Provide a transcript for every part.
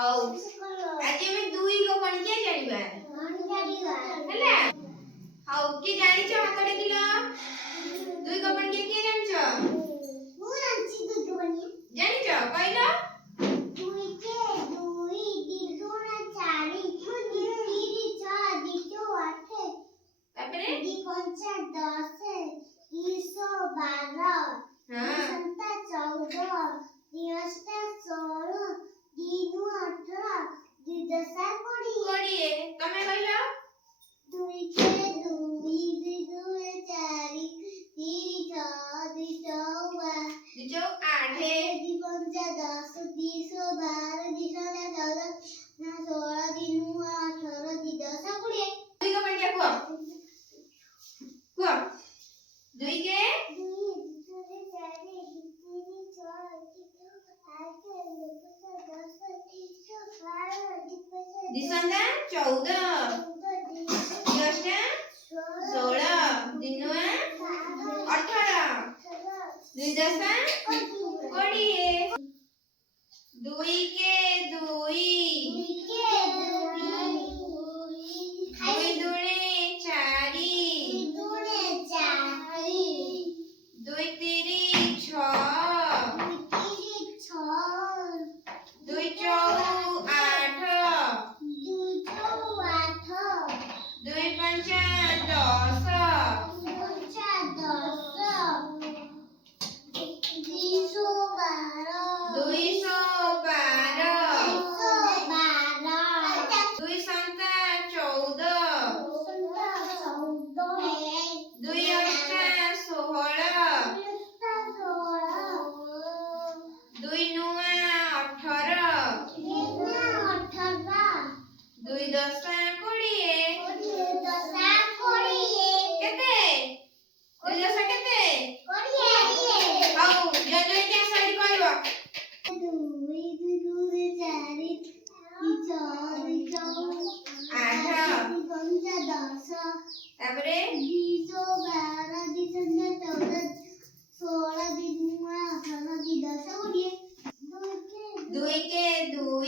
ହଉ ଆଜି ଆମେ ଦୁଇ କପଣିକିଆ ଜାଣିବା ହେଲା। ହଉ କିଏ ଜାଣିଛ ହାତ ଟେକିଲ? ଦୁଇ କପଣିକିଆ କିଏ ଜାଣିଛ? ଜାଣିଛ କହିଲ? दिसंदा 14 दिवसटा 16 दिनुआ 18 दुई दशा 20 दुई के दुई दुई दुणे 4 दुई तिरी 6 दुई चौ 8 दुई पंचा 10 दुई संता 14 दुई अष्टा 16 दुई नुआ 18 दुई दशा 20 केते दुई दशा केते 20 हौ जजय के साइड कहबो 2 2 4 8 तापरे 2 के 2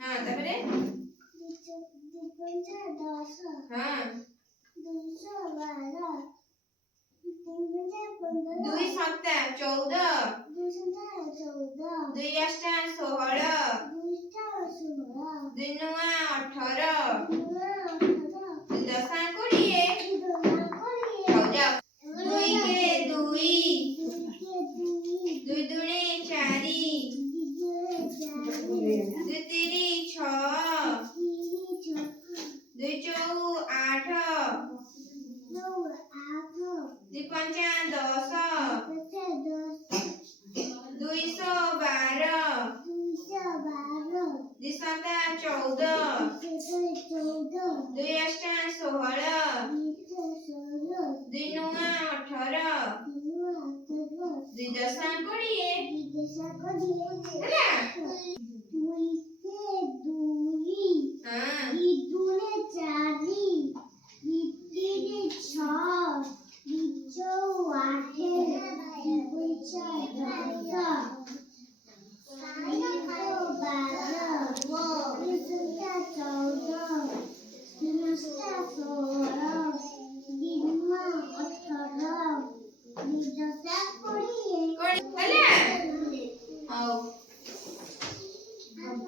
हां तापरे हां 2 सत्ता 14 2 अष्टा 16 2 नुआ 18 2 दशा 20 हो जा 2 के 2 2 दुणे 4 2 तिरी 6 2 चौ 8 2 पंचा 10 212 2 संता 14 2 अष्टा 16 2 नुआ 18 2 दशा 20 ହେଲା।